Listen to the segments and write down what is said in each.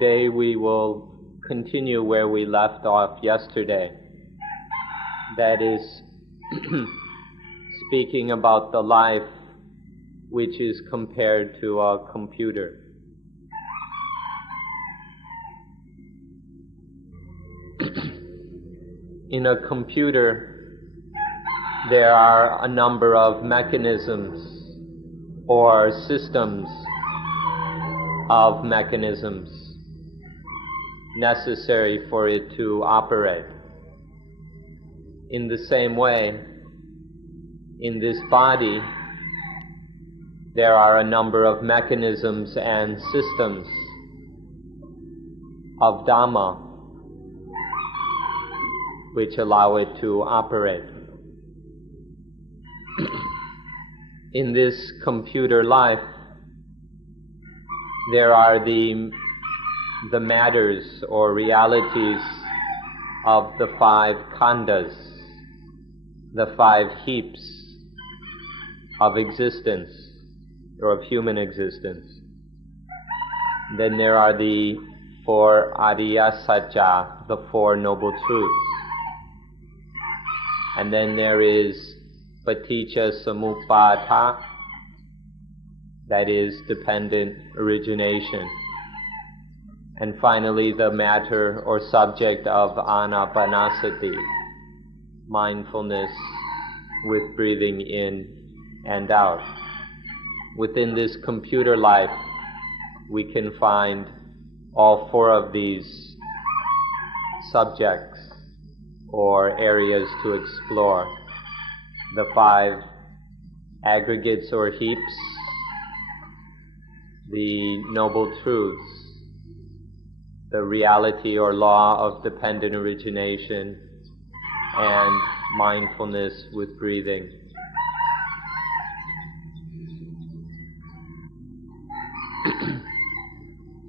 Today we will continue where we left off yesterday. That is, speaking about the life which is compared to a computer. In a computer, there are a number of mechanisms or systems of mechanisms necessary for it to operate. In the same way, in this body, there are a number of mechanisms and systems of Dhamma which allow it to operate. In this computer life, there are the matters or realities of the five khandas, the five heaps of existence or of human existence. Then there are the four Ariya Satya, the Four Noble Truths. And then there is Paticca Samuppada, that is dependent origination. And finally the matter or subject of Anapanasati, mindfulness with breathing in and out. Within this computer life, we can find all four of these subjects or areas to explore. The five aggregates or heaps, the noble truths, the reality or law of dependent origination, and mindfulness with breathing.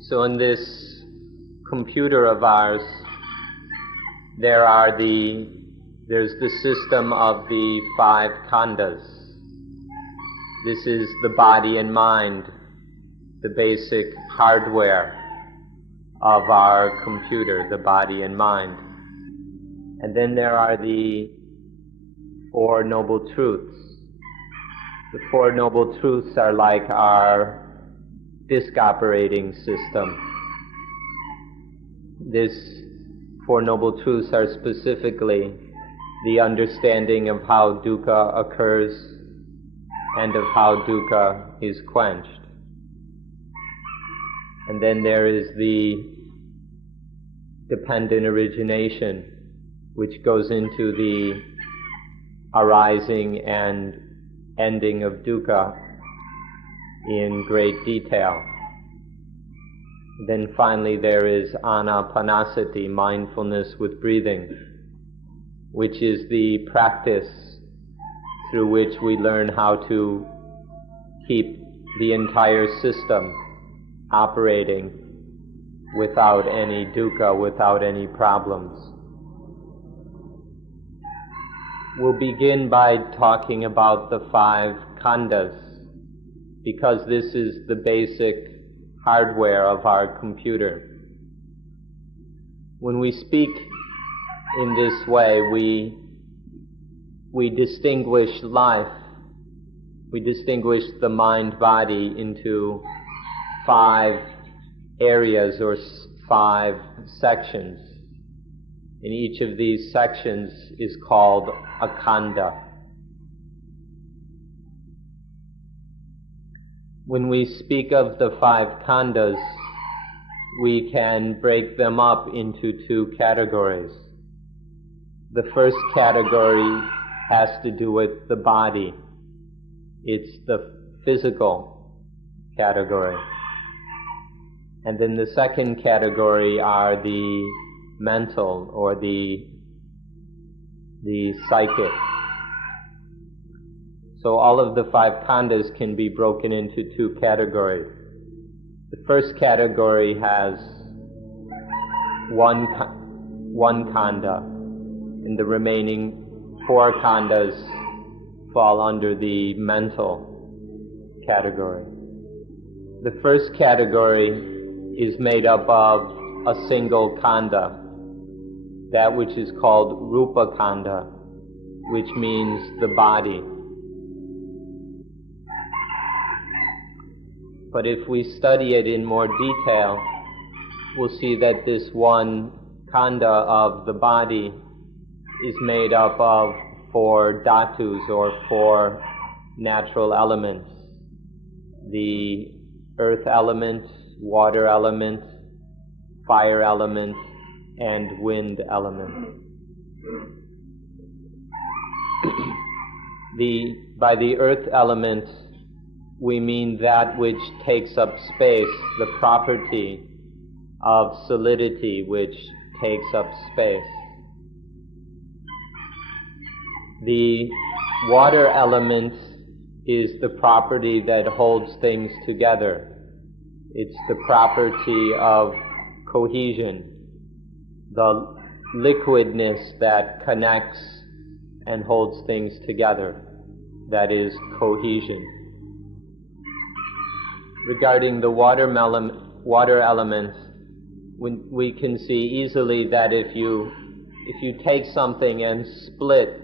So in this computer of ours, there's the system of the five khandas. This is the body and mind, the basic hardware of our computer, the body and mind. And then there are the Four Noble Truths. The Four Noble Truths are like our disk operating system. These Four Noble Truths are specifically the understanding of how dukkha occurs and of how dukkha is quenched. And then there is the dependent origination, which goes into the arising and ending of dukkha in great detail. Then finally there is Anapanasati, mindfulness with breathing, which is the practice through which we learn how to keep the entire system operating without any dukkha, without any problems. We'll begin by talking about the five khandas, because this is the basic hardware of our computer. When we speak in this way, we distinguish life, we distinguish the mind-body into five areas or five sections. And each of these sections is called a khanda. When we speak of the five khandas, we can break them up into two categories. The first category has to do with the body. It's the physical category. And then the second category are the mental or the psychic. So all of the five khandas can be broken into two categories. The first category has one khanda, and the remaining four khandas fall under the mental category. The first category is made up of a single kanda, that which is called rupa kanda, which means the body. But if we study it in more detail, we'll see that this one kanda of the body is made up of 4 dhatus, or 4 natural elements: the earth element, water element, fire element, and wind element. By the earth element, we mean that which takes up space, the property of solidity which takes up space. The water element is the property that holds things together. It's the property of cohesion, the liquidness that connects and holds things together. That is cohesion. Regarding the water element, we can see easily that if you take something and split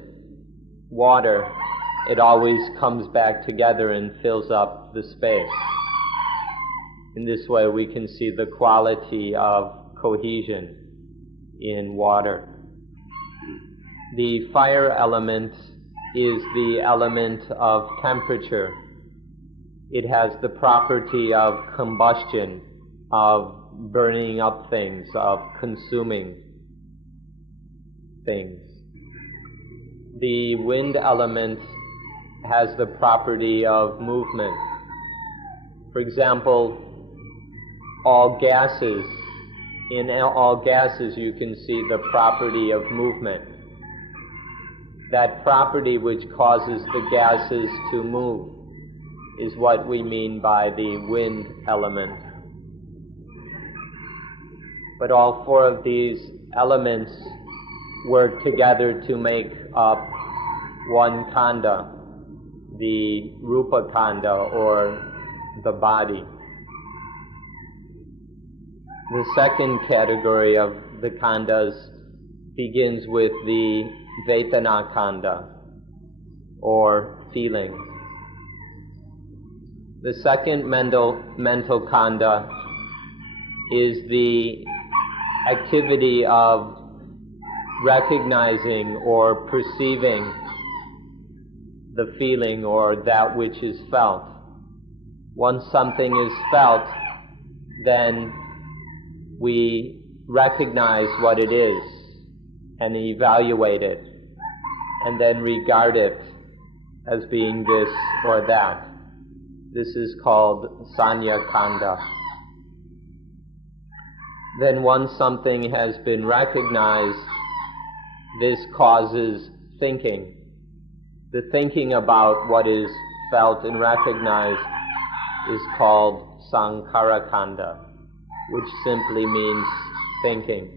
water, it always comes back together and fills up the space. In this way, we can see the quality of cohesion in water. The fire element is the element of temperature. It has the property of combustion, of burning up things, of consuming things. The wind element has the property of movement. For example, in all gases you can see the property of movement. That property which causes the gases to move is what we mean by the wind element. But all 4 of these elements work together to make up one kanda, the rupa kanda, or the body. The second category of the khandas begins with the Vedana kanda, or feeling. The second mental kanda is the activity of recognizing or perceiving the feeling or that which is felt. Once something is felt, then we recognize what it is and evaluate it, and then regard it as being this or that. This is called sanya kanda. Then once something has been recognized, this causes thinking. The thinking about what is felt and recognized is called sankhara kanda, which simply means thinking.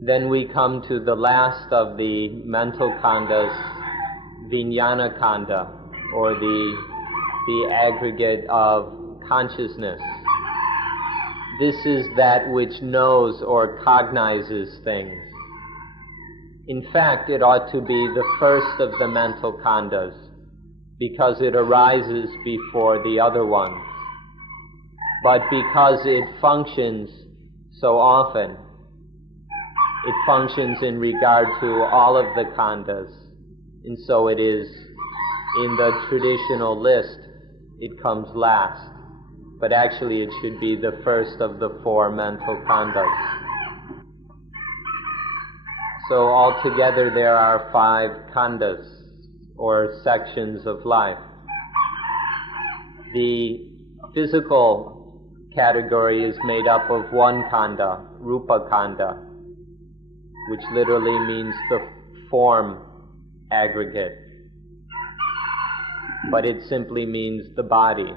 Then we come to the last of the mental khandas, vijnana kanda, or the aggregate of consciousness. This is that which knows or cognizes things. In fact, it ought to be the first of the mental khandas, because it arises before the other ones. But because it functions so often, it functions in regard to all of the khandas, and so it is in the traditional list, it comes last. But actually it should be the first of the 4 mental khandas. So altogether there are 5 khandas, or sections of life. The physical category is made up of 1 kanda, rupa kanda, which literally means the form aggregate, but it simply means the body.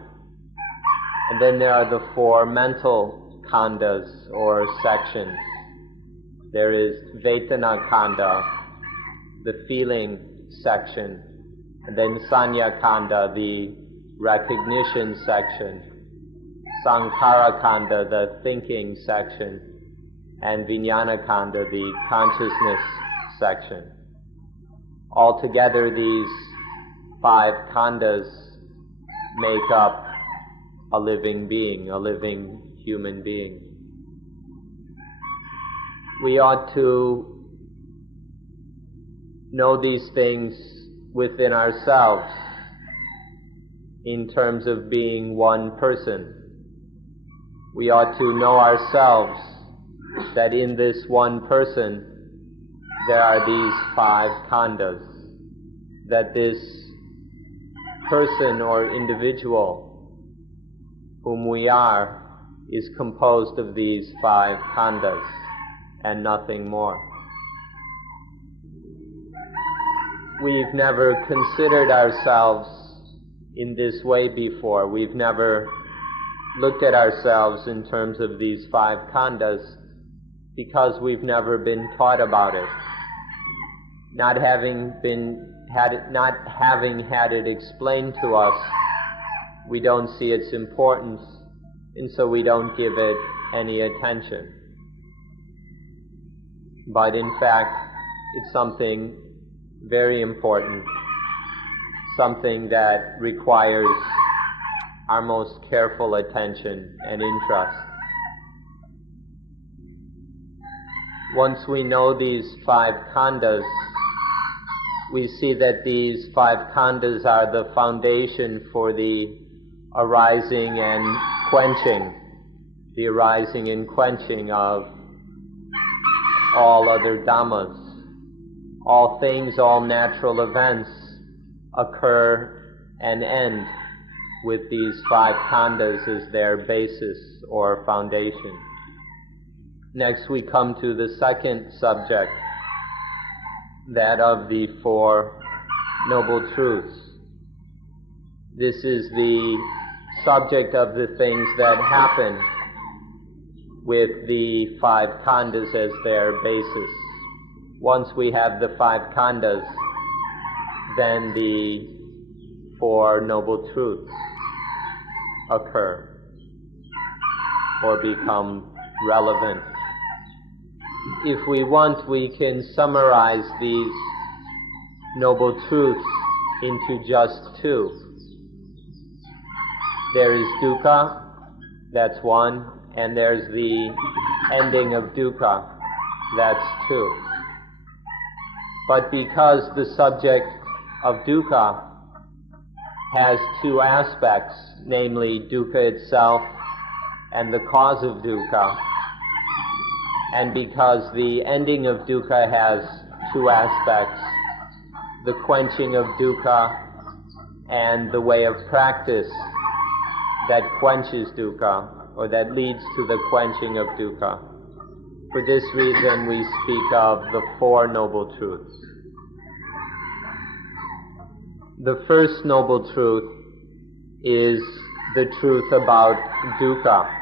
And then there are the 4 mental khandas, or sections. There is Vedana kanda, the feeling section, and then Sanya kanda, the recognition section, Sankhara Kanda, the thinking section, and Vijnana Kanda, the consciousness section. Altogether, these 5 khandas make up a living being, a living human being. We ought to know these things within ourselves in terms of being one person. We ought to know ourselves that in this one person there are these 5 khandas, that this person or individual whom we are is composed of these 5 khandas and nothing more. We've never considered ourselves in this way before. We've never looked at ourselves in terms of these 5 khandas because we've never been taught about it. Not having had it explained to us, we don't see its importance, and so we don't give it any attention. But in fact, it's something very important, something that requires our most careful attention and interest. Once we know these 5 khandas, we see that these 5 khandas are the foundation for the arising and quenching of all other dhammas. All things, all natural events occur and end with these 5 khandas as their basis or foundation. Next we come to the second subject, that of the 4 Noble Truths. This is the subject of the things that happen with the 5 khandas as their basis. Once we have the 5 khandas, then the 4 Noble Truths occur or become relevant. If we want, we can summarize these Noble Truths into just 2. There is dukkha, that's 1, and there's the ending of dukkha, that's 2. But because the subject of dukkha has 2 aspects, namely dukkha itself and the cause of dukkha, and because the ending of dukkha has 2 aspects, the quenching of dukkha and the way of practice that quenches dukkha, or that leads to the quenching of dukkha. For this reason we speak of the 4 Noble Truths. The first Noble Truth is the truth about dukkha.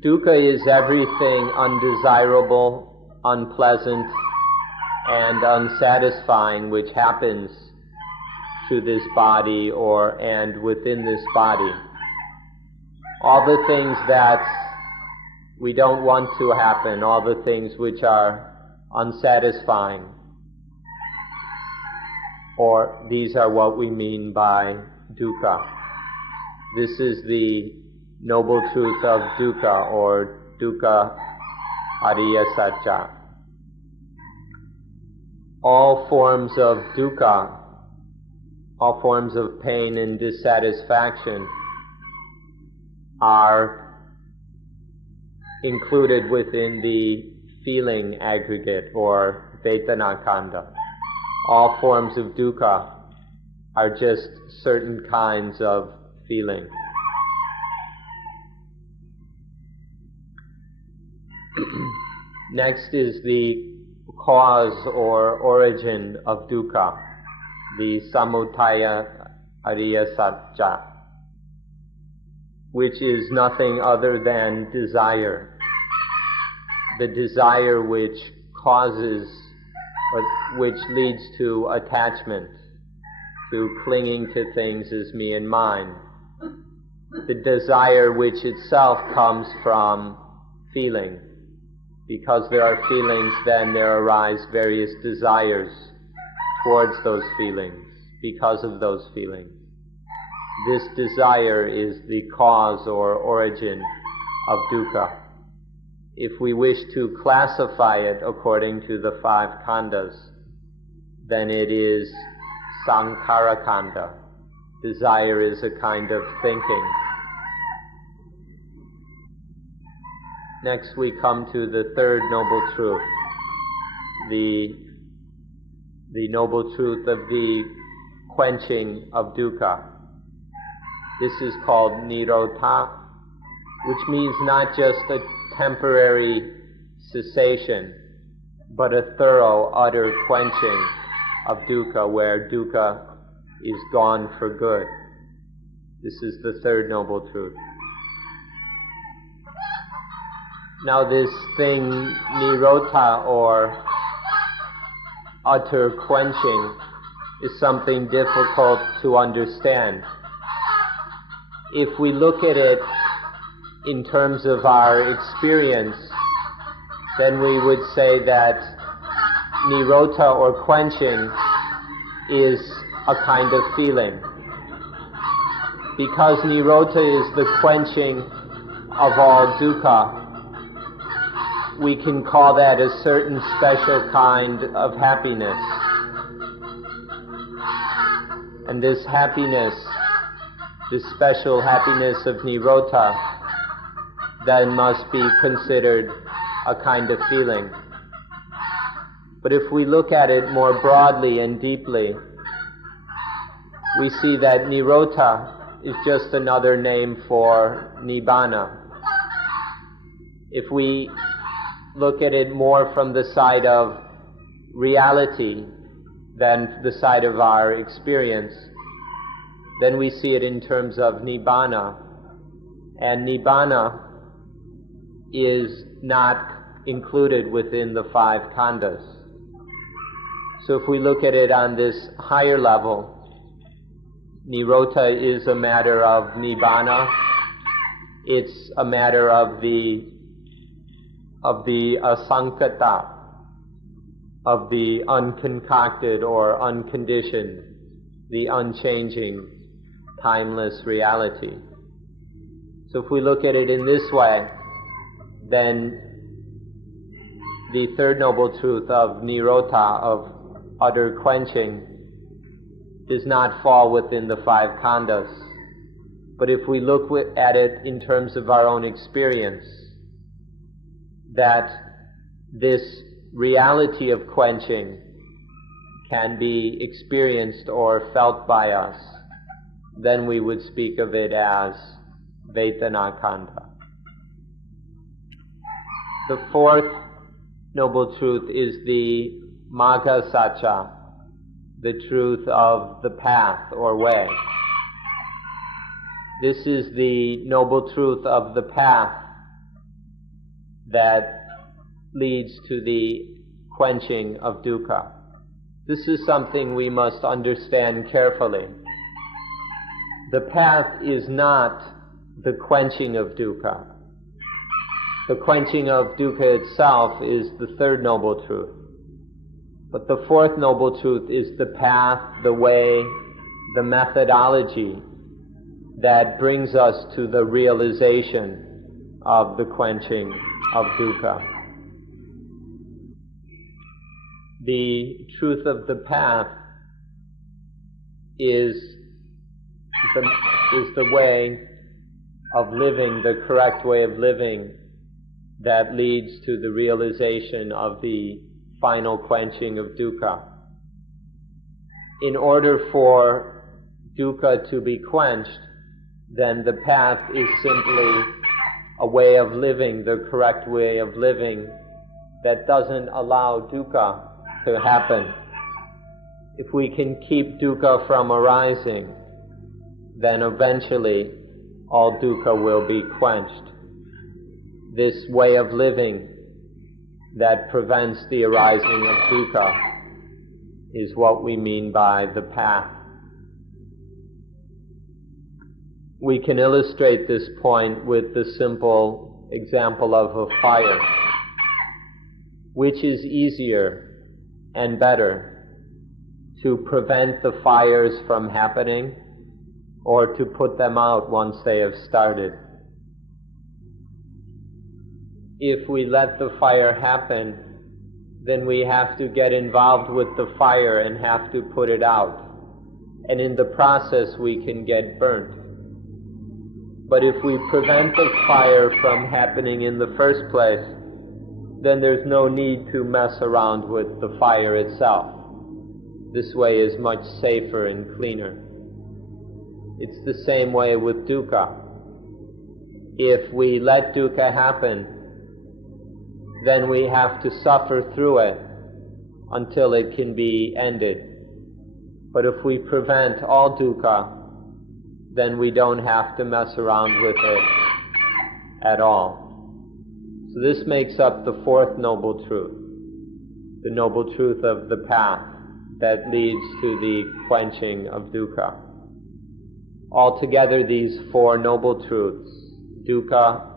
Dukkha is everything undesirable, unpleasant, and unsatisfying which happens to this body and within this body. All the things that we don't want to happen, all the things which are unsatisfying, or these are what we mean by dukkha. This is the Noble Truth of dukkha, or dukkha ariya satya. All forms of dukkha, all forms of pain and dissatisfaction are included within the feeling aggregate, or vedana kanda. All forms of dukkha are just certain kinds of feeling. Next is the cause or origin of dukkha, the samudaya ariya satya, which is nothing other than desire. The desire which causes, or which leads to attachment, to clinging to things as me and mine. the desire which itself comes from feeling. Because there are feelings, then there arise various desires towards those feelings, because of those feelings. This desire is the cause or origin of dukkha. If we wish to classify it according to the 5 khandhas, then it is sankhara khandha. Desire is a kind of thinking. Next we come to the third noble truth, the noble truth of the quenching of dukkha. This is called nirodha, which means not just a temporary cessation, but a thorough, utter quenching of dukkha, where dukkha is gone for good. This is the third noble truth. Now this thing, nirodha, or utter quenching, is something difficult to understand. If we look at it in terms of our experience, then we would say that nirodha, or quenching, is a kind of feeling. Because nirodha is the quenching of all dukkha, we can call that a certain special kind of happiness. And this happiness, this special happiness of nirodha, then must be considered a kind of feeling. But if we look at it more broadly and deeply, we see that nirodha is just another name for nibbana. If we look at it more from the side of reality than the side of our experience, then we see it in terms of nibbana. And nibbana is not included within the 5 khandhas. So if we look at it on this higher level, nirodha is a matter of nibbana. It's a matter of the asankata, of the unconcocted or unconditioned, the unchanging, timeless reality. So if we look at it in this way, then the third noble truth of nirodha, of utter quenching, does not fall within the 5 khandhas. But if we look at it in terms of our own experience, that this reality of quenching can be experienced or felt by us, then we would speak of it as Vedana khandha. The fourth noble truth is the magga sacca, the truth of the path or way. This is the noble truth of the path that leads to the quenching of dukkha. This is something we must understand carefully. The path is not the quenching of dukkha. The quenching of dukkha itself is the third noble truth. But the fourth noble truth is the path, the way, the methodology that brings us to the realization of the quenching of dukkha. The truth of the path is the way of living, the correct way of living that leads to the realization of the final quenching of dukkha. In order for dukkha to be quenched, then the path is simply a way of living, the correct way of living that doesn't allow dukkha to happen. If we can keep dukkha from arising, then eventually all dukkha will be quenched. This way of living that prevents the arising of dukkha is what we mean by the path. We can illustrate this point with the simple example of a fire. Which is easier and better, to prevent the fires from happening or to put them out once they have started? If we let the fire happen, then we have to get involved with the fire and have to put it out. And in the process we can get burnt. But if we prevent the fire from happening in the first place, then there's no need to mess around with the fire itself. This way is much safer and cleaner. It's the same way with dukkha. If we let dukkha happen, then we have to suffer through it until it can be ended. But if we prevent all dukkha, then we don't have to mess around with it at all. So this makes up the fourth noble truth, the noble truth of the path that leads to the quenching of dukkha. Altogether, these four noble truths, dukkha,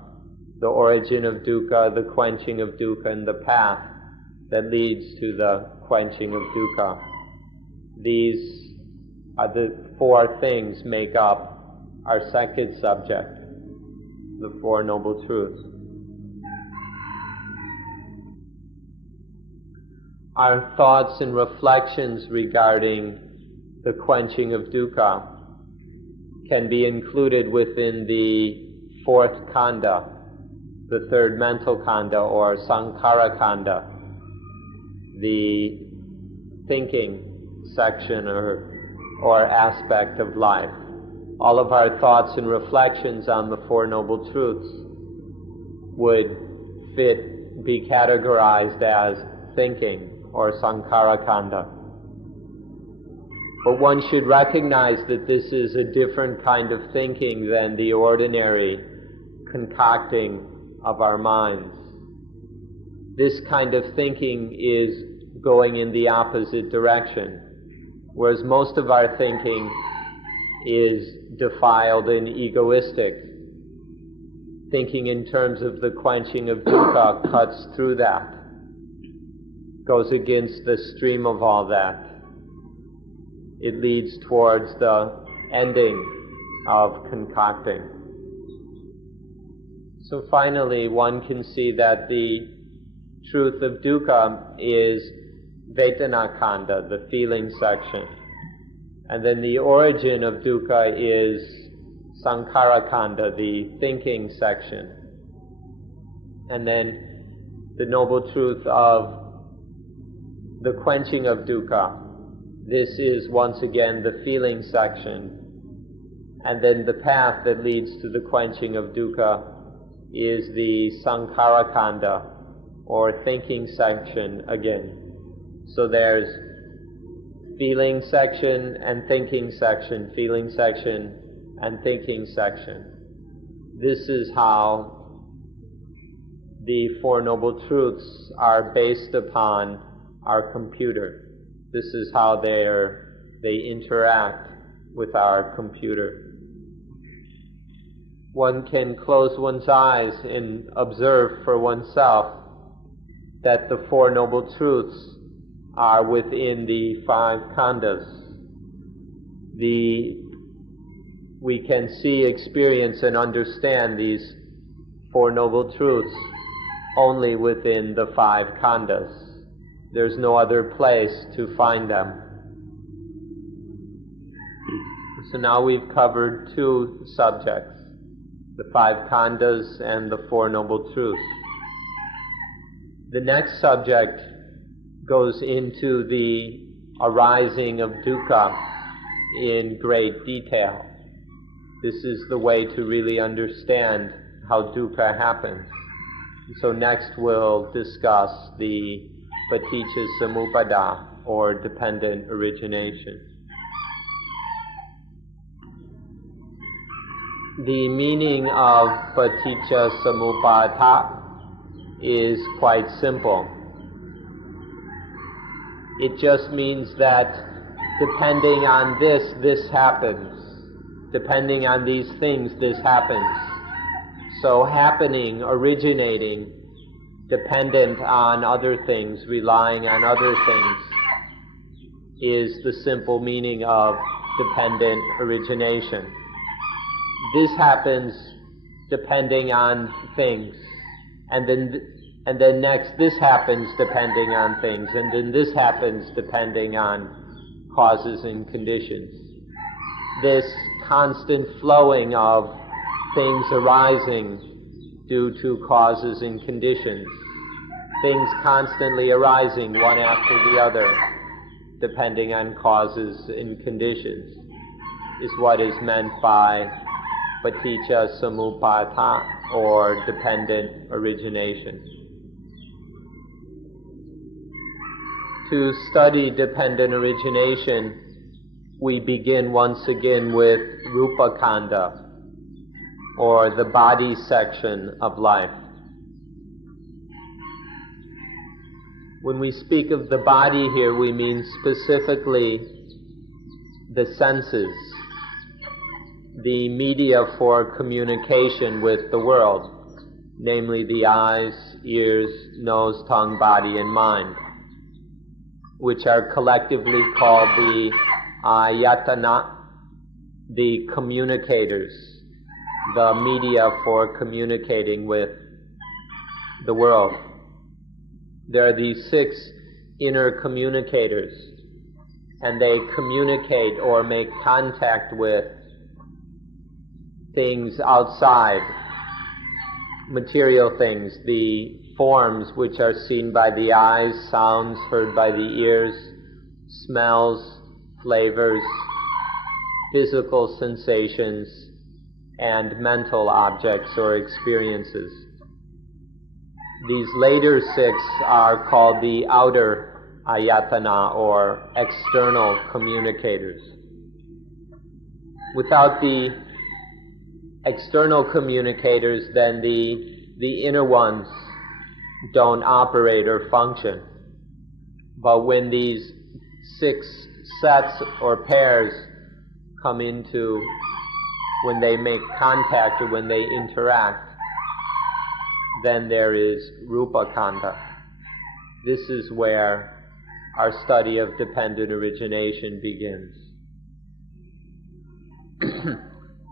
the origin of dukkha, the quenching of dukkha, and the path that leads to the quenching of dukkha. These are the four things make up our second subject, the Four Noble Truths. Our thoughts and reflections regarding the quenching of dukkha can be included within the fourth khandha, the third mental khandha, or sankhara khandha, the thinking section or aspect of life. All of our thoughts and reflections on the Four Noble Truths would be categorized as thinking or sankhara khandha. But one should recognize that this is a different kind of thinking than the ordinary concocting of our minds. This kind of thinking is going in the opposite direction, whereas most of our thinking is defiled and egoistic. Thinking in terms of the quenching of dukkha cuts through that, goes against the stream of all that. It leads towards the ending of concocting. So finally, one can see that the truth of dukkha is Vedana khandha, the feeling section. And then the origin of dukkha is Sankhara khandha, the thinking section. And then the noble truth of the quenching of dukkha, this is once again the feeling section. And then the path that leads to the quenching of dukkha is the Sankhara khandha, or thinking section again. So there's feeling section and thinking section, feeling section and thinking section. This is how the Four Noble Truths are based upon our computer. This is how they interact with our computer. One can close one's eyes and observe for oneself that the Four Noble Truths are within the five khandhas. We can see, experience, and understand these Four Noble Truths only within the five khandhas. There's no other place to find them. So now we've covered two subjects, the five khandhas and the Four Noble Truths. The next subject goes into the arising of dukkha in great detail. This is the way to really understand how dukkha happens. So next we'll discuss the paticca samuppada, or dependent origination. The meaning of paticca samuppada is quite simple. It just means that depending on this happens. Depending on these things, this happens. So happening, originating, dependent on other things, relying on other things, is the simple meaning of dependent origination. This happens depending on things, and then next this happens depending on things, and then this happens depending on causes and conditions. This constant flowing of things arising due to causes and conditions, things constantly arising one after the other, depending on causes and conditions, is what is meant by paticca samuppada, or dependent origination. To study dependent origination, we begin once again with Rupa Kanda, or the body section of life. When we speak of the body here, we mean specifically the senses, the media for communication with the world, namely the eyes, ears, nose, tongue, body, and mind, which are collectively called the ayatana, the communicators, the media for communicating with the world. There are these 6 inner communicators, and they communicate or make contact with things outside, material things, the forms which are seen by the eyes, sounds heard by the ears, smells, flavors, physical sensations, and mental objects or experiences. These later 6 are called the outer ayatana, or external communicators. Without the external communicators, then the inner ones don't operate or function. But when these 6 sets or pairs come into, when they make contact or when they interact, then there is Rupa Kanda. This is where our study of dependent origination begins.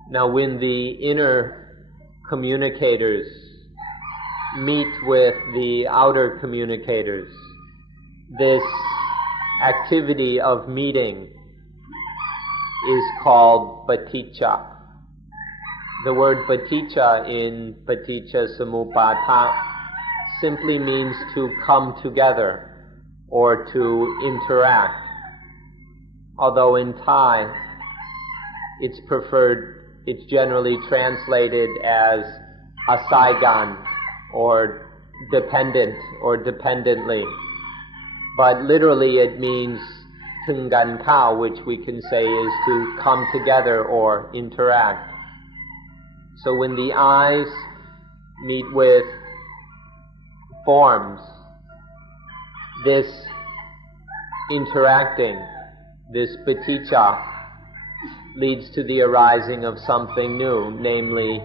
Now, when the inner communicators meet with the outer communicators, this activity of meeting is called paticca. The word paticca in paticca samuppada simply means to come together or to interact. Although in Thai it's generally translated as asaigan, or dependent or dependently. But literally it means tungan kao, which we can say is to come together or interact. So when the eyes meet with forms, this interacting, this paticca, leads to the arising of something new, namely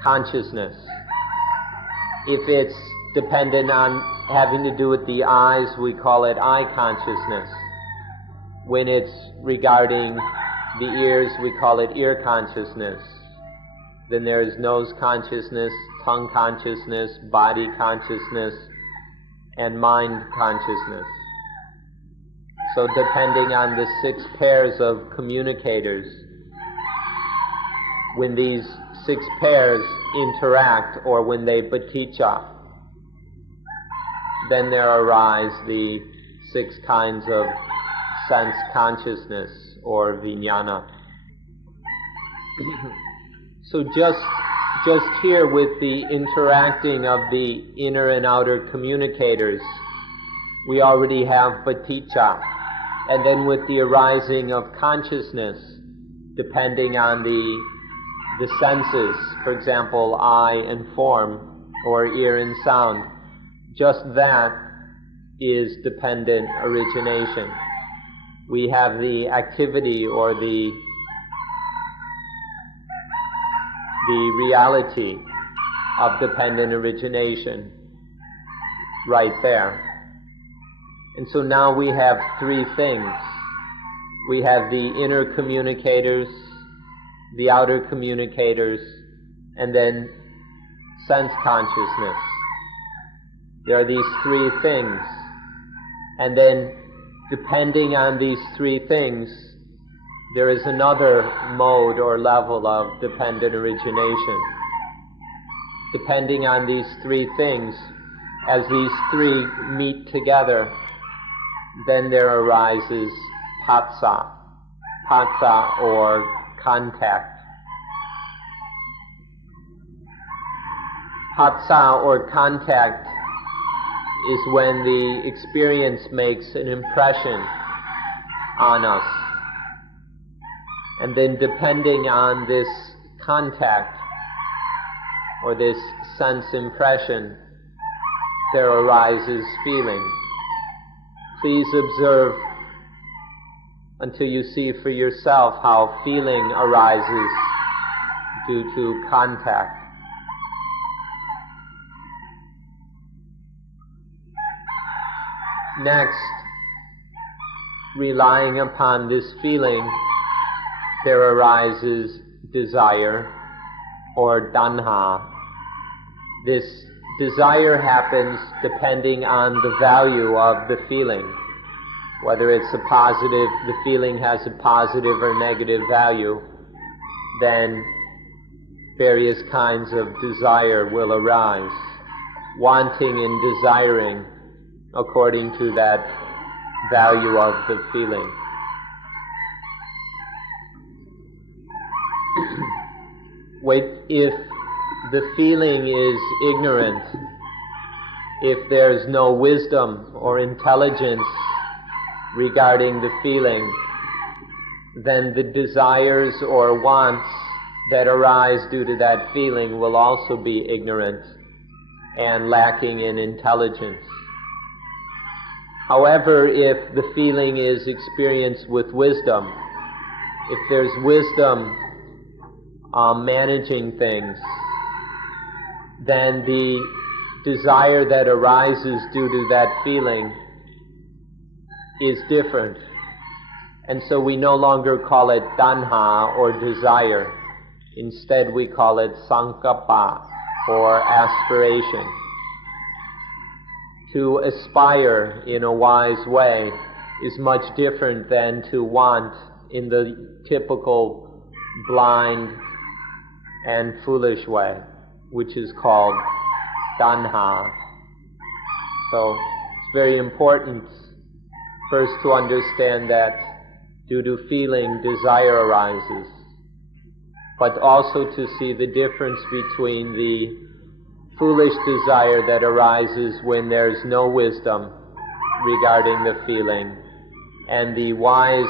consciousness. If it's dependent on having to do with the eyes, we call it eye consciousness. When it's regarding the ears, we call it ear consciousness. Then there is nose consciousness, tongue consciousness, body consciousness, and mind consciousness. So depending on the 6 pairs of communicators, when these 6 pairs interact or when they paticca, then there arise the 6 kinds of sense consciousness or vijnana. So just here with the interacting of the inner and outer communicators, we already have paticca. And then with the arising of consciousness, depending on the senses, for example, eye and form, or ear and sound, just that is dependent origination. We have the activity or the the reality of dependent origination right there. And so now we have three things. We have the inner communicators, the outer communicators, and then sense consciousness. There are these three things. And then, depending on these three things, there is another mode or level of dependent origination. Depending on these three things, as these three meet together, then there arises phassa, or contact. Phassa or contact is when the experience makes an impression on us. And then depending on this contact or this sense impression, there arises feeling. Please observe until you see for yourself how feeling arises due to contact. Next, relying upon this feeling, there arises desire or tanha. This desire happens depending on the value of the feeling. Whether it's a positive, the feeling has a positive or negative value, then various kinds of desire will arise. Wanting and desiring according to that value of the feeling. If the feeling is ignorant, if there's no wisdom or intelligence regarding the feeling, then the desires or wants that arise due to that feeling will also be ignorant and lacking in intelligence. However, if the feeling is experienced with wisdom, if there's wisdom managing things, then the desire that arises due to that feeling is different. And so we no longer call it tanha or desire. Instead we call it sankappa or aspiration. To aspire in a wise way is much different than to want in the typical blind and foolish way, which is called tanha. So it's very important first to understand that due to feeling, desire arises, but also to see the difference between the foolish desire that arises when there's no wisdom regarding the feeling, and the wise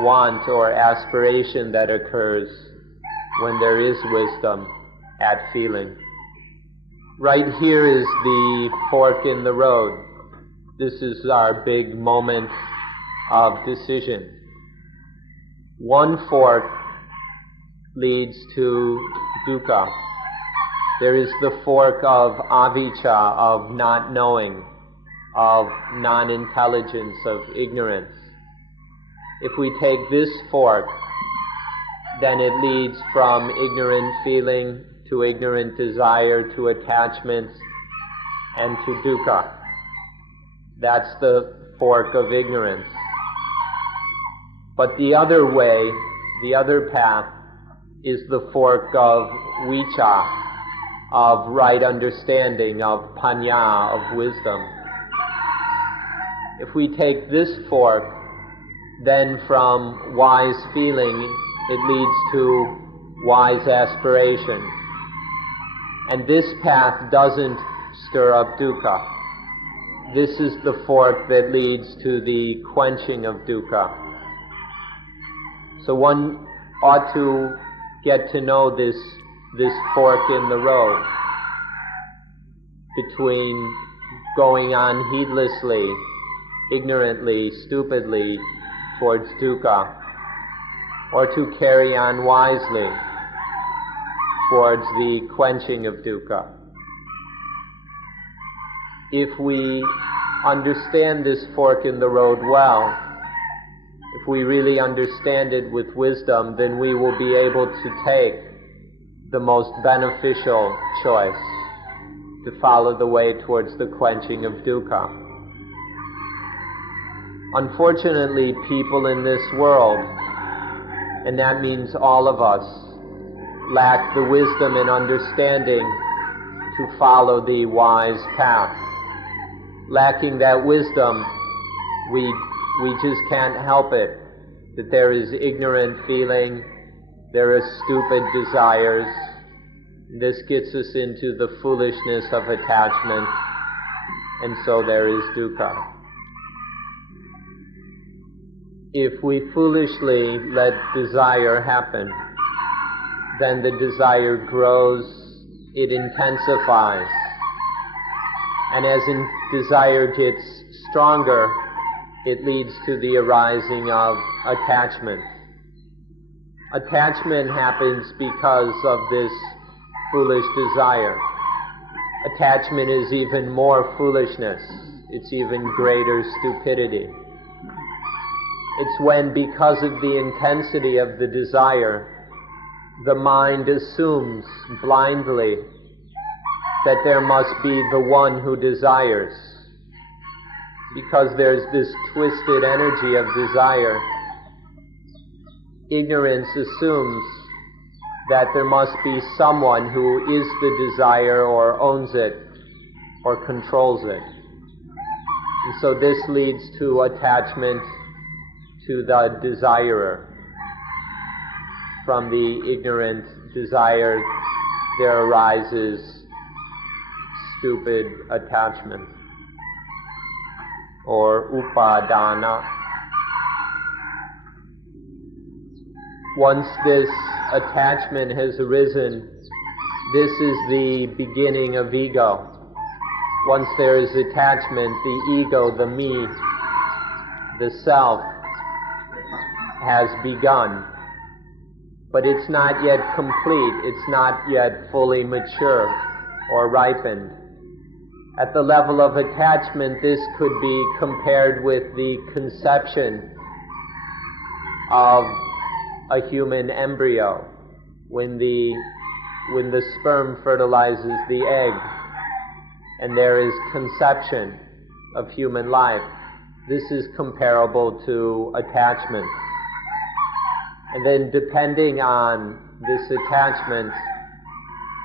want or aspiration that occurs when there is wisdom at feeling. Right here is the fork in the road. This is our big moment of decision. One fork leads to dukkha. There is the fork of avijja, of not knowing, of non-intelligence, of ignorance. If we take this fork, then it leads from ignorant feeling to ignorant desire to attachment and to dukkha. That's the fork of ignorance. But the other way, the other path, is the fork of vicca, of right understanding, of panya, of wisdom. If we take this fork, then from wise feeling it leads to wise aspiration. And this path doesn't stir up dukkha. This is the fork that leads to the quenching of dukkha. So one ought to get to know this fork in the road between going on heedlessly, ignorantly, stupidly towards dukkha, or to carry on wisely towards the quenching of dukkha. If we understand this fork in the road well, if we really understand it with wisdom, then we will be able to take the most beneficial choice to follow the way towards the quenching of dukkha. Unfortunately, people in this world, and that means all of us, lack the wisdom and understanding to follow the wise path. Lacking that wisdom, we just can't help it, that there is ignorant feeling, there are stupid desires. This gets us into the foolishness of attachment, and so there is dukkha. If we foolishly let desire happen, then the desire grows, it intensifies. And as desire gets stronger, it leads to the arising of attachment. Attachment happens because of this foolish desire. Attachment is even more foolishness. It's even greater stupidity. It's when, because of the intensity of the desire, the mind assumes blindly that there must be the one who desires. Because there's this twisted energy of desire, ignorance assumes that there must be someone who is the desire or owns it or controls it. And so this leads to attachment to the desirer. From the ignorant desire, there arises stupid attachment, or upadana. Once this attachment has arisen, this is the beginning of ego. Once there is attachment, the ego, the me, the self, has begun. But it's not yet complete, it's not yet fully mature or ripened. At the level of attachment, this could be compared with the conception of a human embryo, when the sperm fertilizes the egg and there is conception of human life. This is comparable to attachment. And then, depending on this attachment,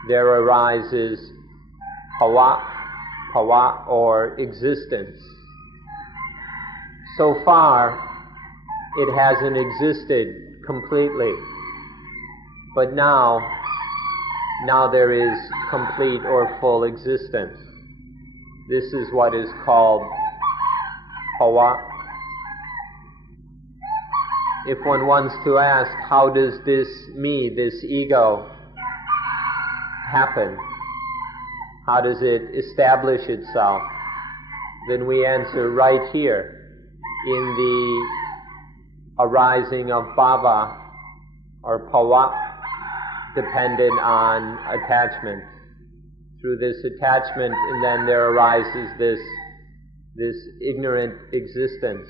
there arises bhava or existence. So far, it hasn't existed completely, but now there is complete or full existence. This is what is called bhava. If one wants to ask, how does this me, this ego, happen? How does it establish itself? Then we answer right here, in the arising of bhava or bhava, dependent on attachment. Through this attachment, and then there arises this ignorant existence.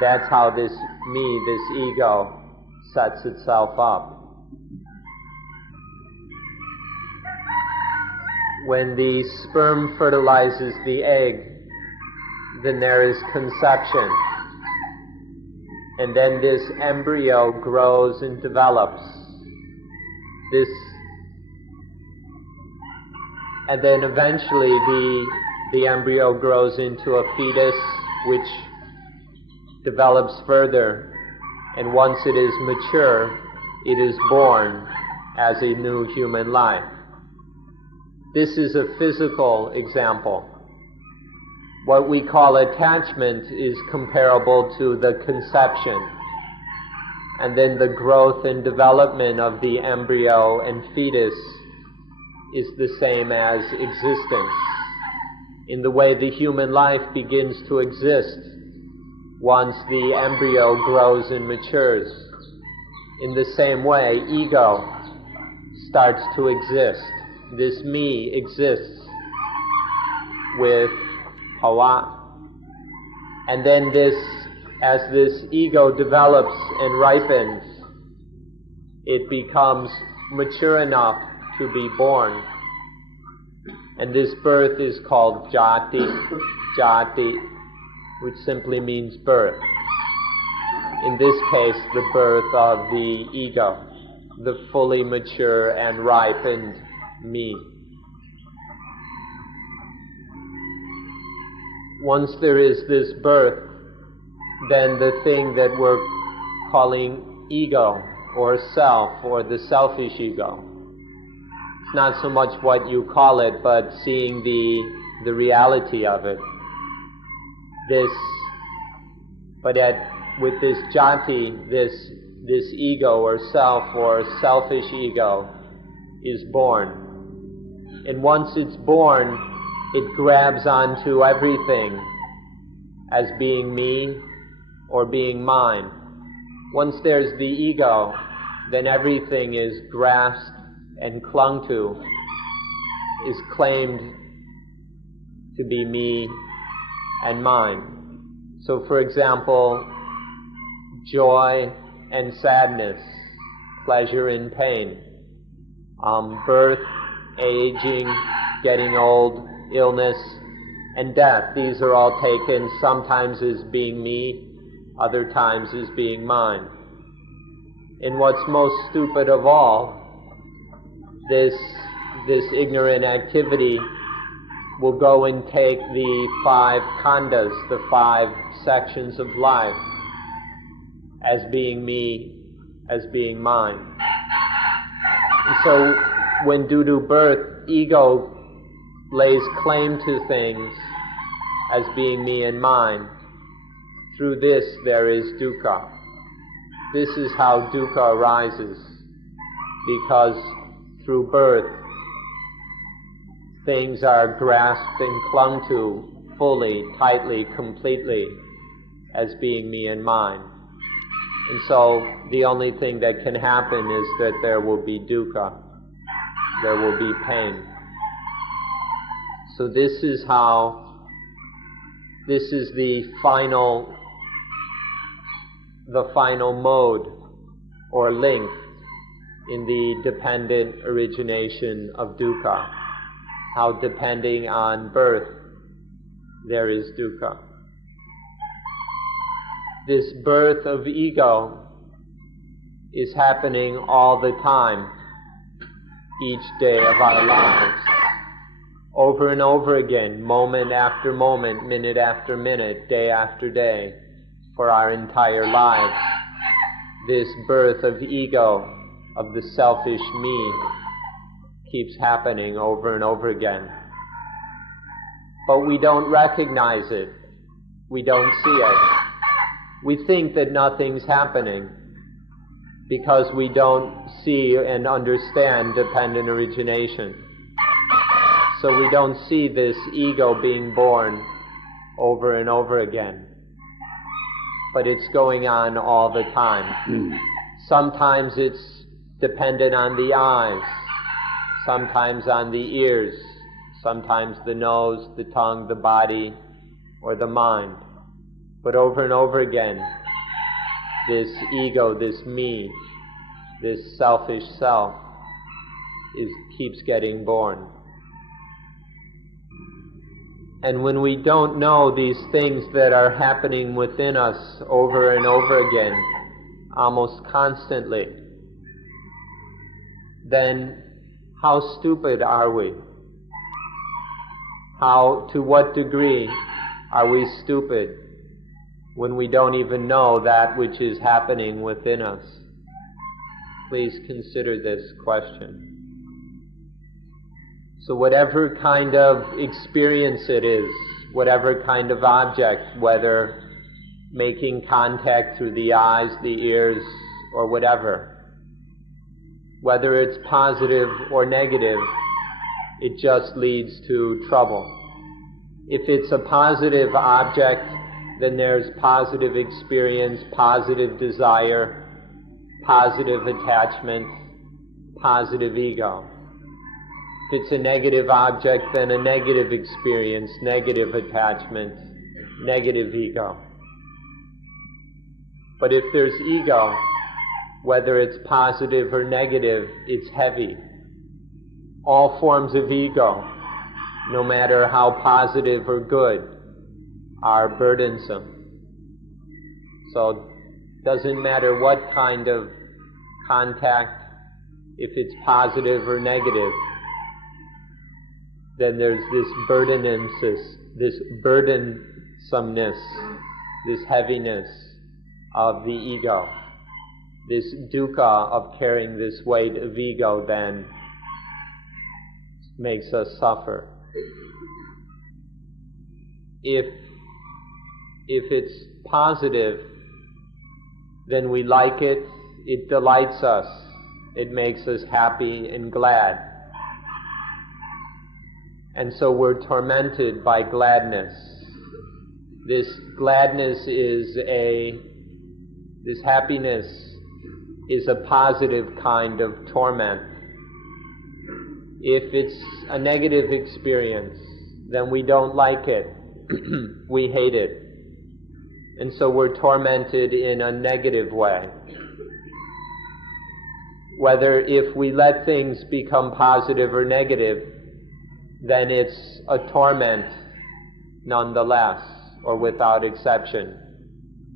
That's how this me, this ego, sets itself up. When the sperm fertilizes the egg, then there is conception. And then this embryo grows and develops. And then eventually the embryo grows into a fetus, which develops further, and once it is mature, it is born as a new human life. This is a physical example. What we call attachment is comparable to the conception, and then the growth and development of the embryo and fetus is the same as existence. In the way the human life begins to exist once the embryo grows and matures. In the same way, ego starts to exist. This me exists with bhava. And then as this ego develops and ripens, it becomes mature enough to be born. And this birth is called jati, which simply means birth. In this case, the birth of the ego, the fully mature and ripened me. Once there is this birth, then the thing that we're calling ego or self or the selfish ego, it's not so much what you call it, but seeing the reality of it. With this jati, this ego or self or selfish ego is born. And once it's born, it grabs onto everything as being me or being mine. Once there's the ego, then everything is grasped and clung to, is claimed to be me and mine. So for example, joy and sadness, pleasure and pain, birth, aging, getting old, illness, and death. These are all taken sometimes as being me, other times as being mine. And what's most stupid of all, this ignorant activity will go and take the 5 khandhas, the 5 sections of life, as being me, as being mine. And so when due to birth, ego lays claim to things as being me and mine, through this there is dukkha. This is how dukkha arises, because through birth things are grasped and clung to fully, tightly, completely as being me and mine. And so the only thing that can happen is that there will be dukkha, there will be pain. So this is the final mode or link in the dependent origination of dukkha. How depending on birth there is dukkha. This birth of ego is happening all the time, each day of our lives. Over and over again, moment after moment, minute after minute, day after day, for our entire lives. This birth of ego, of the selfish me, keeps happening over and over again. But we don't recognize it. We don't see it. We think that nothing's happening because we don't see and understand dependent origination. So we don't see this ego being born over and over again. But it's going on all the time. Sometimes it's dependent on the eyes, sometimes on the ears, sometimes the nose, the tongue, the body, or the mind. But over and over again, this ego, this me, this selfish self keeps getting born. And when we don't know these things that are happening within us over and over again, almost constantly, then how stupid are we? To what degree are we stupid when we don't even know that which is happening within us? Please consider this question. So whatever kind of experience it is, whatever kind of object, whether making contact through the eyes, the ears, or whatever, whether it's positive or negative, it just leads to trouble. If it's a positive object, then there's positive experience, positive desire, positive attachment, positive ego. If it's a negative object, then a negative experience, negative attachment, negative ego. But if there's ego, whether it's positive or negative, it's heavy. All forms of ego, no matter how positive or good, are burdensome. So it doesn't matter what kind of contact, if it's positive or negative, then there's this burdensomeness, this heaviness of the ego. This dukkha of carrying this weight of ego then makes us suffer. If it's positive, then we like it, it delights us, it makes us happy and glad. And so we're tormented by gladness. This gladness this happiness is a positive kind of torment. If it's a negative experience, then we don't like it. We hate it. And so we're tormented in a negative way. Whether if we let things become positive or negative, then it's a torment nonetheless, or without exception.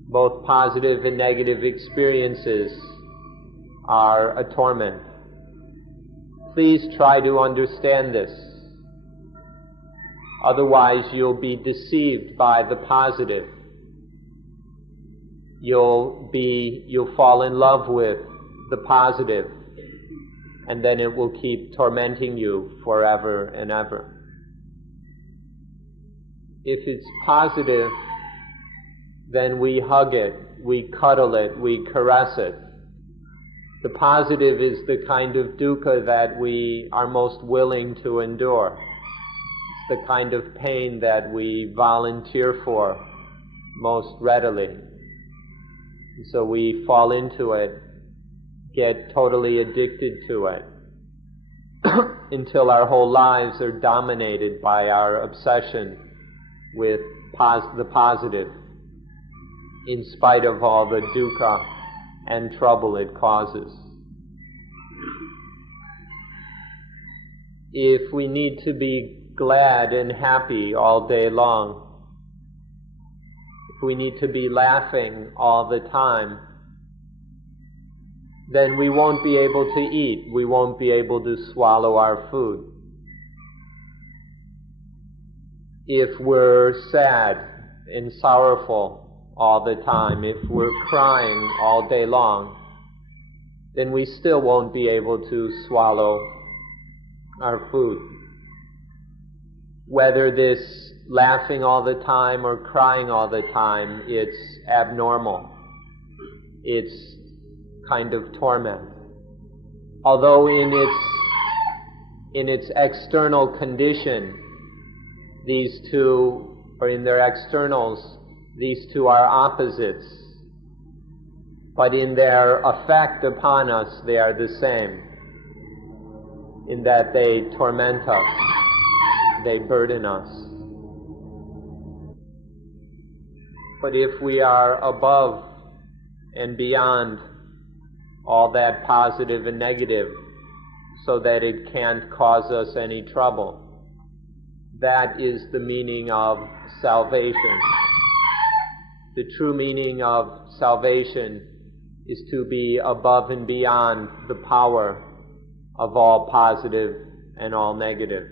Both positive and negative experiences are a torment. Please try to understand this. Otherwise, you'll be deceived by the positive. You'll fall in love with the positive, and then it will keep tormenting you forever and ever. If it's positive, then we hug it, we cuddle it, we caress it. The positive is the kind of dukkha that we are most willing to endure. It's the kind of pain that we volunteer for most readily. And so we fall into it, get totally addicted to it, until our whole lives are dominated by our obsession with the positive, in spite of all the dukkha and trouble it causes. If we need to be glad and happy all day long, if we need to be laughing all the time, then we won't be able to eat, we won't be able to swallow our food. If we're sad and sorrowful all the time, if we're crying all day long, then we still won't be able to swallow our food. Whether this laughing all the time or crying all the time, it's abnormal. It's kind of torment. Although in its external condition, these two, or in their externals, these two are opposites. But in their effect upon us, they are the same, in that they torment us, they burden us. But if we are above and beyond all that positive and negative, so that it can't cause us any trouble, that is the meaning of salvation. The true meaning of salvation is to be above and beyond the power of all positive and all negative,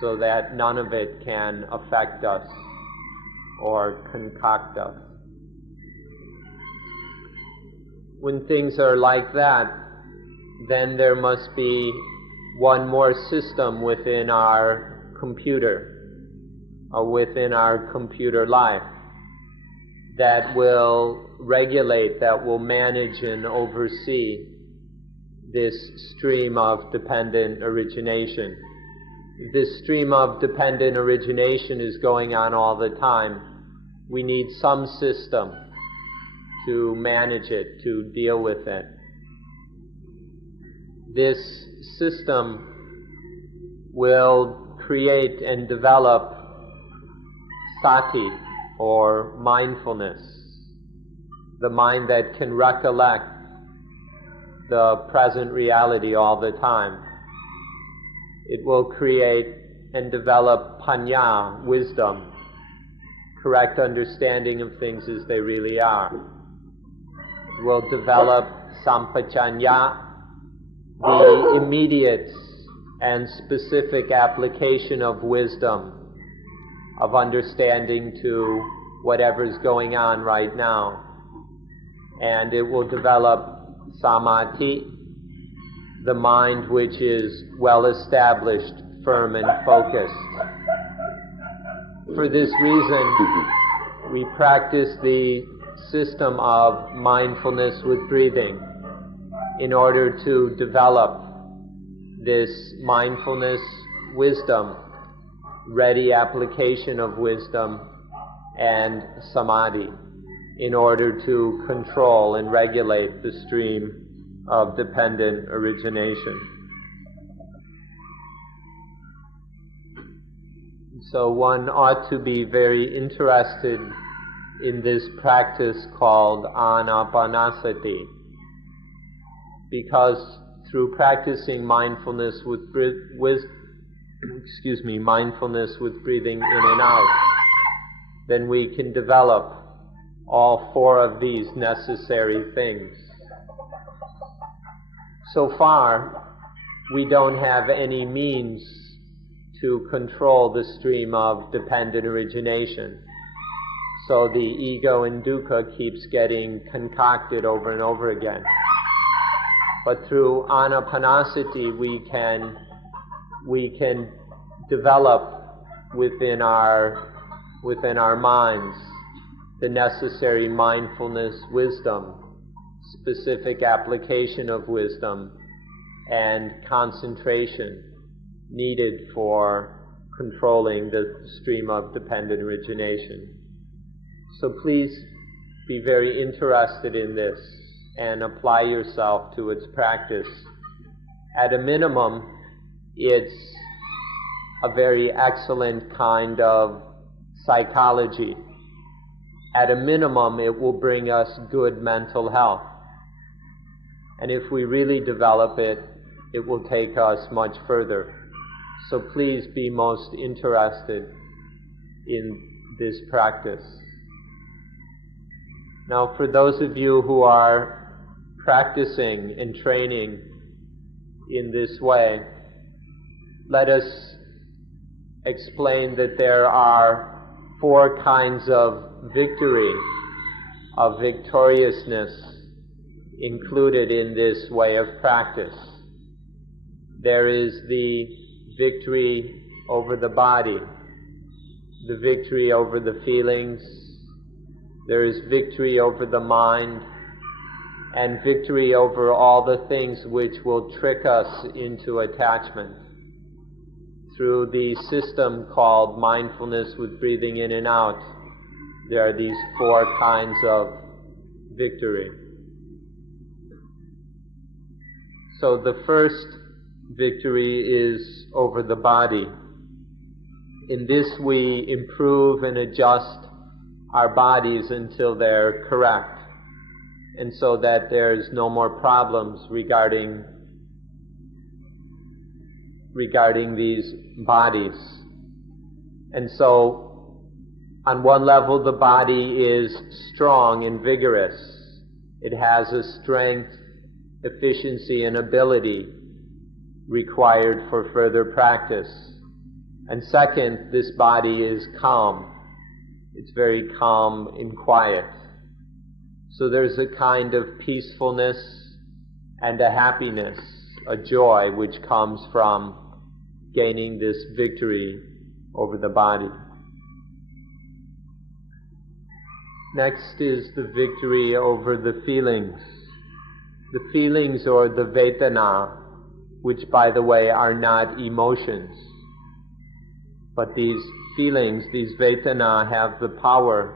so that none of it can affect us or concoct us. When things are like that, then there must be one more system within our computer, or within our computer life, that will regulate, that will manage and oversee this stream of dependent origination. This stream of dependent origination is going on all the time. We need some system to manage it, to deal with it. This system will create and develop sati, or mindfulness, the mind that can recollect the present reality all the time. It will create and develop panya, wisdom, correct understanding of things as they really are. It will develop sampajanya, the immediate and specific application of wisdom, of understanding to whatever's going on right now. And it will develop samadhi, the mind which is well established, firm and focused. For this reason, we practice the system of mindfulness with breathing in order to develop this mindfulness, wisdom, ready application of wisdom, and samadhi, in order to control and regulate the stream of dependent origination. So one ought to be very interested in this practice called anapanasati, because through practicing mindfulness with mindfulness with breathing in and out, then we can develop all four of these necessary things. So far, we don't have any means to control the stream of dependent origination. So the ego and dukkha keeps getting concocted over and over again. But through anapanasati, we can develop within our minds the necessary mindfulness, wisdom, specific application of wisdom, and concentration needed for controlling the stream of dependent origination. So please be very interested in this and apply yourself to its practice. At a minimum, it's a very excellent kind of psychology. At a minimum, it will bring us good mental health. And if we really develop it, it will take us much further. So please be most interested in this practice. Now, for those of you who are practicing and training in this way, let us explain that there are four kinds of victory, of victoriousness included in this way of practice. There is the victory over the body, the victory over the feelings, there is victory over the mind, and victory over all the things which will trick us into attachment. Through the system called mindfulness with breathing in and out, there are these four kinds of victory. So the first victory is over the body. In this we improve and adjust our bodies until they're correct, and so that there's no more problems regarding these bodies. And so on one level the body is strong and vigorous. It has a strength, efficiency, and ability required for further practice. And second, this body is calm. It's very calm and quiet. So there's a kind of peacefulness and a happiness, a joy which comes from gaining this victory over the body. Next is the victory over the feelings. The feelings, or the vedana, which by the way are not emotions, but these feelings, these vedana, have the power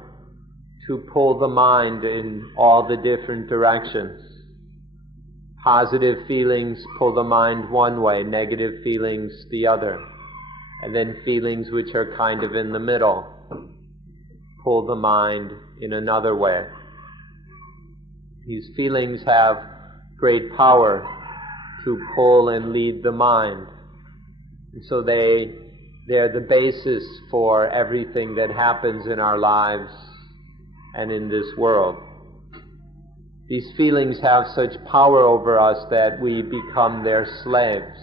to pull the mind in all the different directions. Positive feelings pull the mind one way, negative feelings the other. And then feelings which are kind of in the middle pull the mind in another way. These feelings have great power to pull and lead the mind. And so they're the basis for everything that happens in our lives and in this world. These feelings have such power over us that we become their slaves.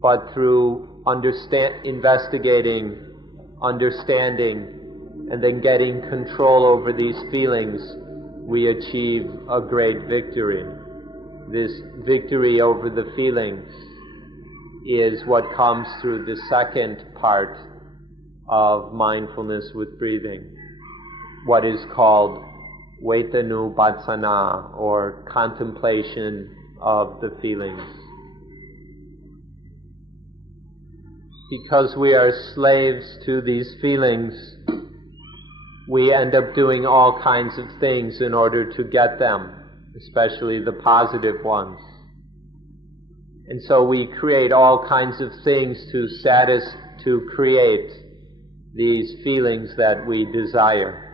But through investigating, understanding, and then getting control over these feelings, we achieve a great victory. This victory over the feelings is what comes through the second part of mindfulness with breathing, what is called Vetanupassana, or contemplation of the feelings. Because we are slaves to these feelings, we end up doing all kinds of things in order to get them, especially the positive ones. And so we create all kinds of things to create these feelings that we desire.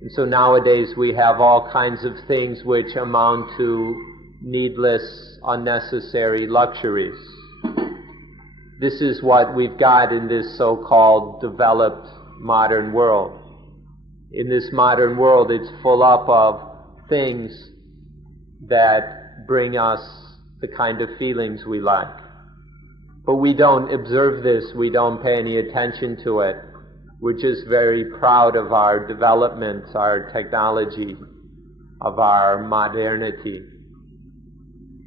And so nowadays we have all kinds of things which amount to needless, unnecessary luxuries. This is what we've got in this so-called developed modern world. In this modern world, it's full up of things that bring us the kind of feelings we like. But we don't observe this, we don't pay any attention to it. We're just very proud of our development, our technology, of our modernity.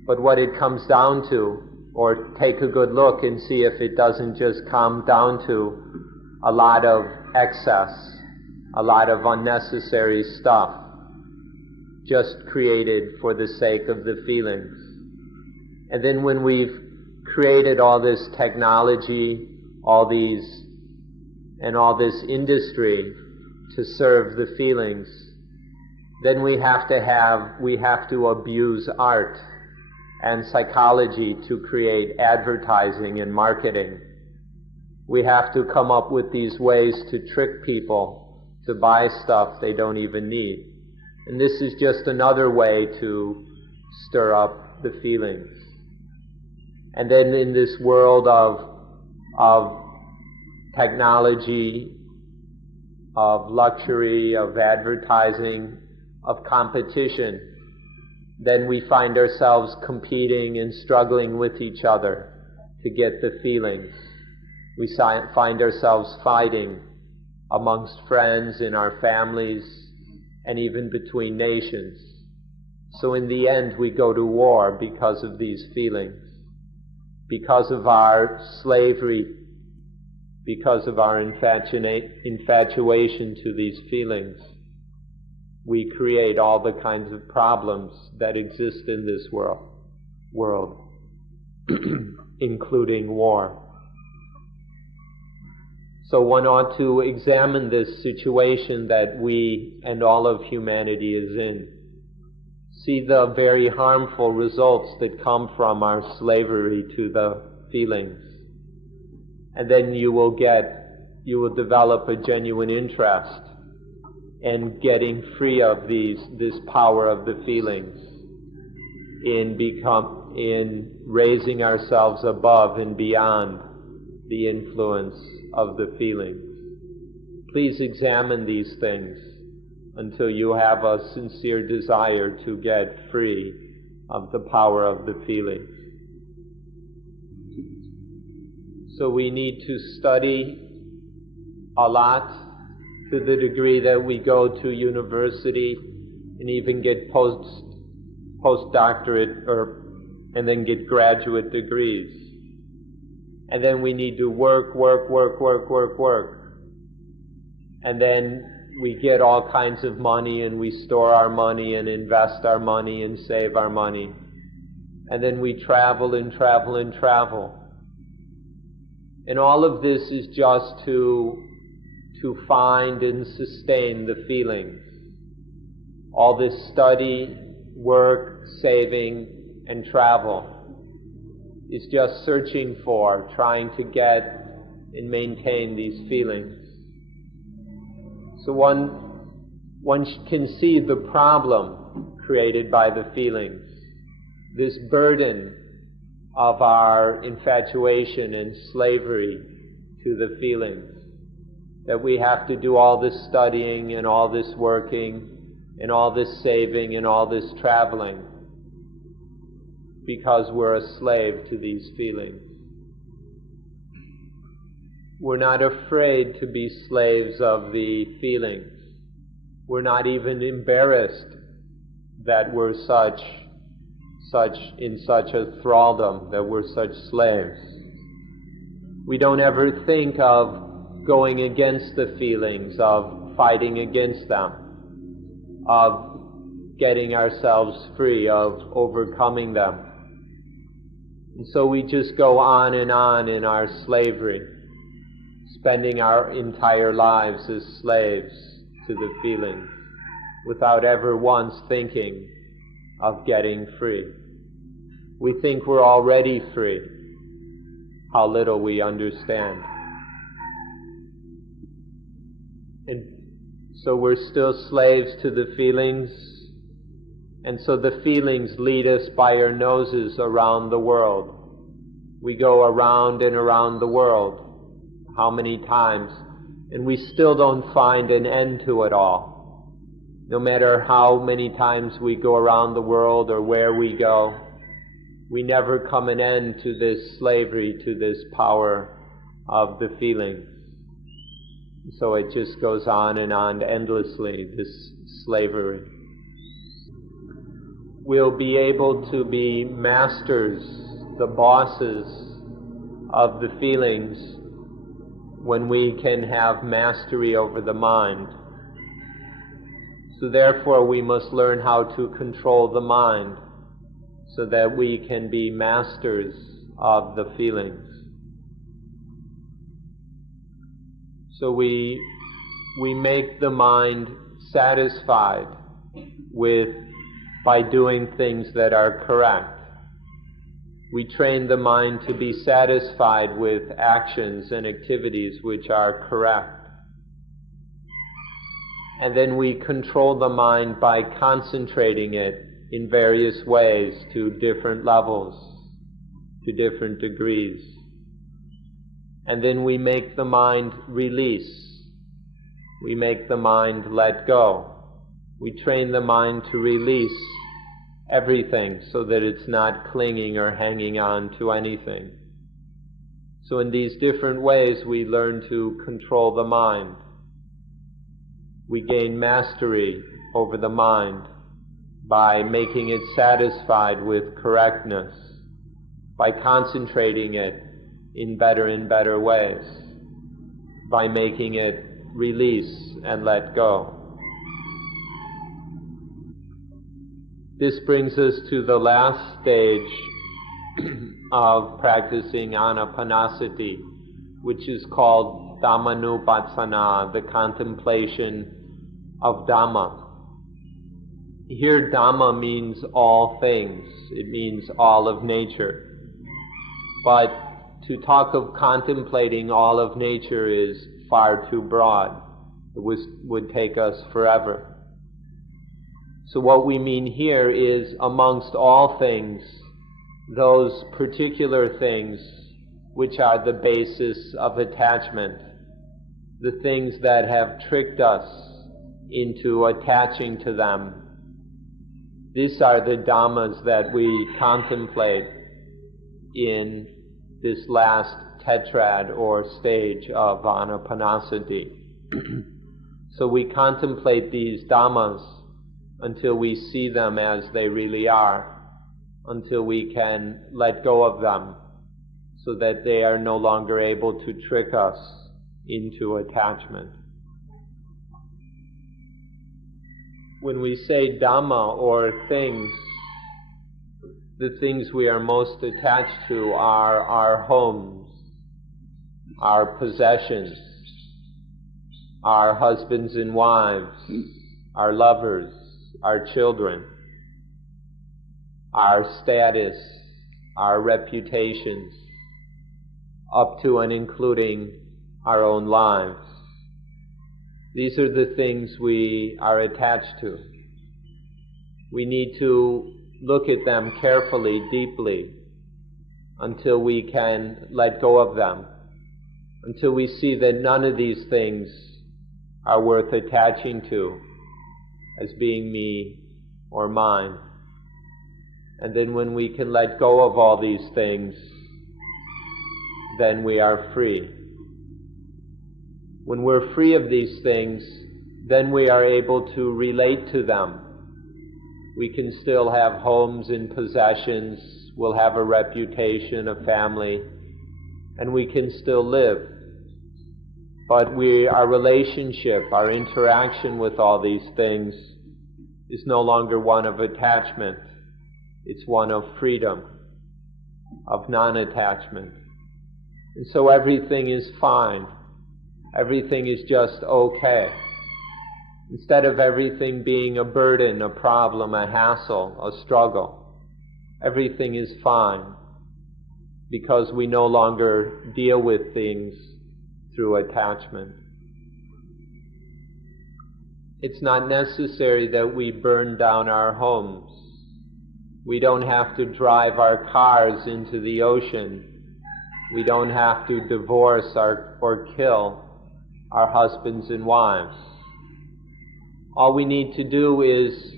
But what it comes down to, or take a good look and see if it doesn't just come down to a lot of excess, a lot of unnecessary stuff, just created for the sake of the feelings. And then when we've created all this technology, all this industry to serve the feelings, then we have to abuse art and psychology to create advertising and marketing. We have to come up with these ways to trick people to buy stuff they don't even need. And this is just another way to stir up the feelings. And then in this world of technology, of luxury, of advertising, of competition, then we find ourselves competing and struggling with each other to get the feelings. We find ourselves fighting amongst friends, in our families, and even between nations. So in the end, we go to war because of these feelings, because of our slavery, because of our infatuation to these feelings. We create all the kinds of problems that exist in this world, including war. So one ought to examine this situation that we and all of humanity is in. See the very harmful results that come from our slavery to the feelings. And then you will develop a genuine interest in getting free of this power of the feelings, in raising ourselves above and beyond the influence of the feelings. Please examine these things until you have a sincere desire to get free of the power of the feelings. So we need to study a lot, to the degree that we go to university and even get postdoctorate and then get graduate degrees. And then we need to work. And then we get all kinds of money, and we store our money and invest our money and save our money. And then we travel. And all of this is just to find and sustain the feelings. All this study, work, saving, and travel is just searching for, trying to get and maintain these feelings. So one can see the problem created by the feelings, this burden of our infatuation and slavery to the feelings, that we have to do all this studying and all this working and all this saving and all this traveling because we're a slave to these feelings. We're not afraid to be slaves of the feelings. We're not even embarrassed that we're in such a thraldom, that we're such slaves. We don't ever think of going against the feelings, of fighting against them, of getting ourselves free, of overcoming them. And so we just go on in our slavery, spending our entire lives as slaves to the feelings, without ever once thinking of getting free. We think we're already free. How little we understand. And so we're still slaves to the feelings, and so the feelings lead us by our noses around the world. We go around and around the world. How many times? And we still don't find an end to it all. No matter how many times we go around the world or where we go, we never come an end to this slavery, to this power of the feelings. So it just goes on and on endlessly, this slavery. We'll be able to be masters, the bosses of the feelings, when we can have mastery over the mind. So therefore we must learn how to control the mind so that we can be masters of the feelings. So we make the mind satisfied by doing things that are correct. We train the mind to be satisfied with actions and activities which are correct. And then we control the mind by concentrating it in various ways to different levels, to different degrees. And then we make the mind release. We make the mind let go. We train the mind to release everything so that it's not clinging or hanging on to anything. So in these different ways we learn to control the mind. We gain mastery over the mind by making it satisfied with correctness, by concentrating it in better and better ways, by making it release and let go. This brings us to the last stage of practicing anapanasati, which is called Dhammanupassana, the contemplation of Dhamma. Here Dhamma means all things. It means all of nature. But to talk of contemplating all of nature is far too broad. It would take us forever. So what we mean here is, amongst all things, those particular things which are the basis of attachment, the things that have tricked us into attaching to them. These are the Dhammas that we contemplate in this last tetrad or stage of anapanasati. So we contemplate these Dhammas until we see them as they really are, until we can let go of them so that they are no longer able to trick us into attachment. When we say Dhamma or things, the things we are most attached to are our homes, our possessions, our husbands and wives, our lovers, our children. our status, our reputations, up to and including our own lives. These are the things we are attached to. We need to look at them carefully, deeply, until we can let go of them, until we see that none of these things are worth attaching to as being me or mine. And then when we can let go of all these things, then we are free. When we're free of these things, then we are able to relate to them. We can still have homes and possessions, we'll have a reputation, a family, and we can still live. But our relationship, our interaction with all these things is no longer one of attachment. It's one of freedom, of non-attachment. And so everything is fine. Everything is just okay. Instead of everything being a burden, a problem, a hassle, a struggle, everything is fine because we no longer deal with things through attachment. It's not necessary that we burn down our homes. We don't have to drive our cars into the ocean. We don't have to divorce or kill our husbands and wives. All we need to do is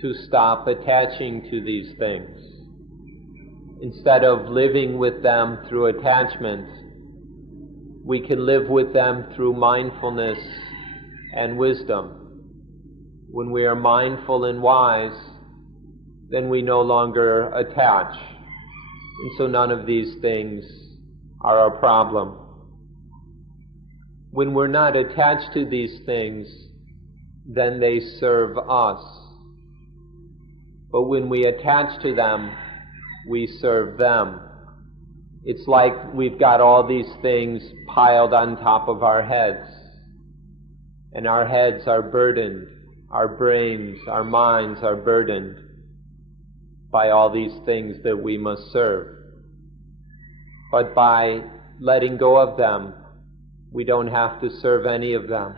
to stop attaching to these things. Instead of living with them through attachment, we can live with them through mindfulness and wisdom. When we are mindful and wise, then we no longer attach. And so none of these things are a problem. When we're not attached to these things, then they serve us. But when we attach to them, we serve them. It's like we've got all these things piled on top of our heads, and our heads are burdened, our brains, our minds are burdened by all these things that we must serve. But by letting go of them, we don't have to serve any of them.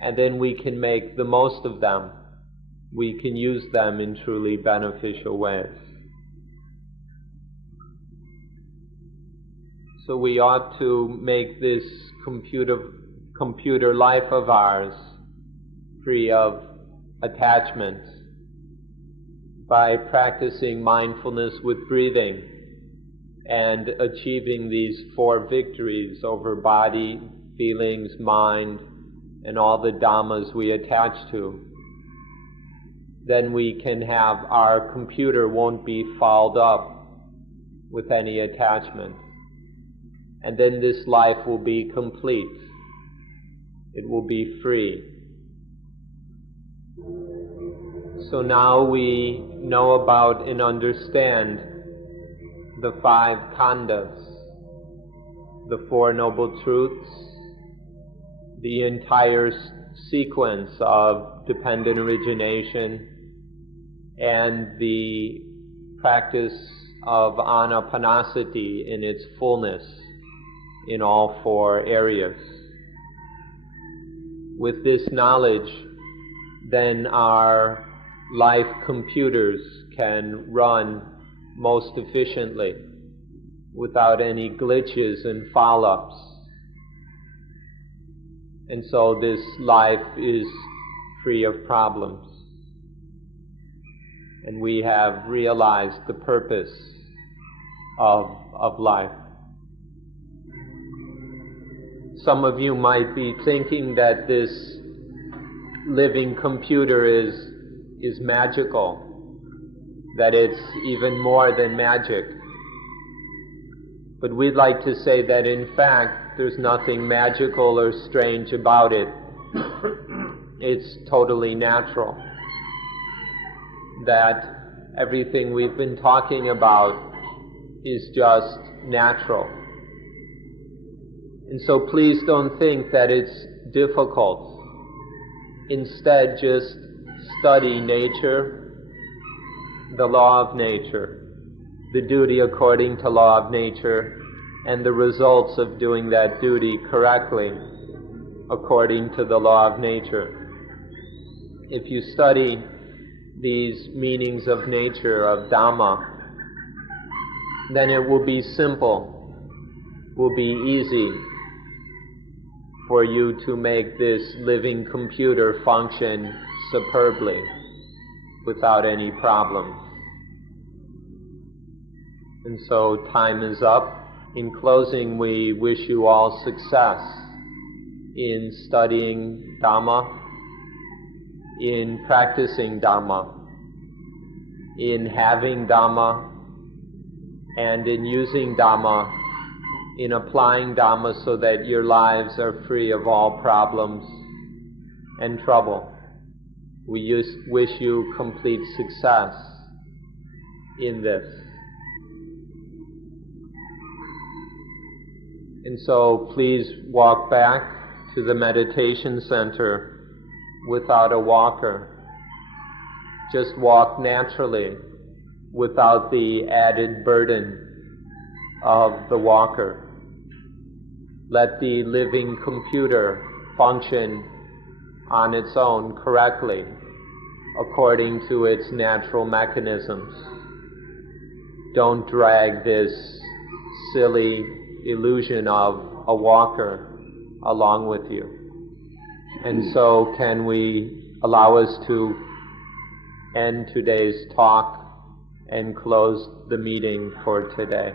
And then we can make the most of them. We can use them in truly beneficial ways. So we ought to make this computer life of ours free of attachment by practicing mindfulness with breathing and achieving these 4 victories over body, feelings, mind, and all the dhammas we attach to. Then we can have, our computer won't be fouled up with any attachment. And then this life will be complete. It will be free. So now we know about and understand the 5 khandhas, the 4 noble truths, the entire sequence of dependent origination, and the practice of anapanasati in its fullness in all 4 areas. With this knowledge, then our life computers can run most efficiently without any glitches and foul-ups. And so this life is free of problems. And we have realized the purpose of life. Some of you might be thinking that this living computer is magical, that it's even more than magic. But we'd like to say that in fact there's nothing magical or strange about it. It's totally natural. That everything we've been talking about is just natural. And so please don't think that it's difficult. Instead, just study nature, the law of nature, the duty according to law of nature, and the results of doing that duty correctly according to the law of nature. If you study these meanings of nature, of Dhamma, then it will be simple, will be easy for you to make this living computer function superbly without any problems. And so time is up. In closing, we wish you all success in studying Dhamma, in practicing Dhamma, in having Dhamma, and in using Dhamma, in applying Dhamma so that your lives are free of all problems and trouble. We wish you complete success in this. And so please walk back to the meditation center without a walker. Just walk naturally without the added burden of the walker. Let the living computer function on its own correctly according to its natural mechanisms. Don't drag this silly illusion of a walker along with you. And so can we allow us to end today's talk and close the meeting for today.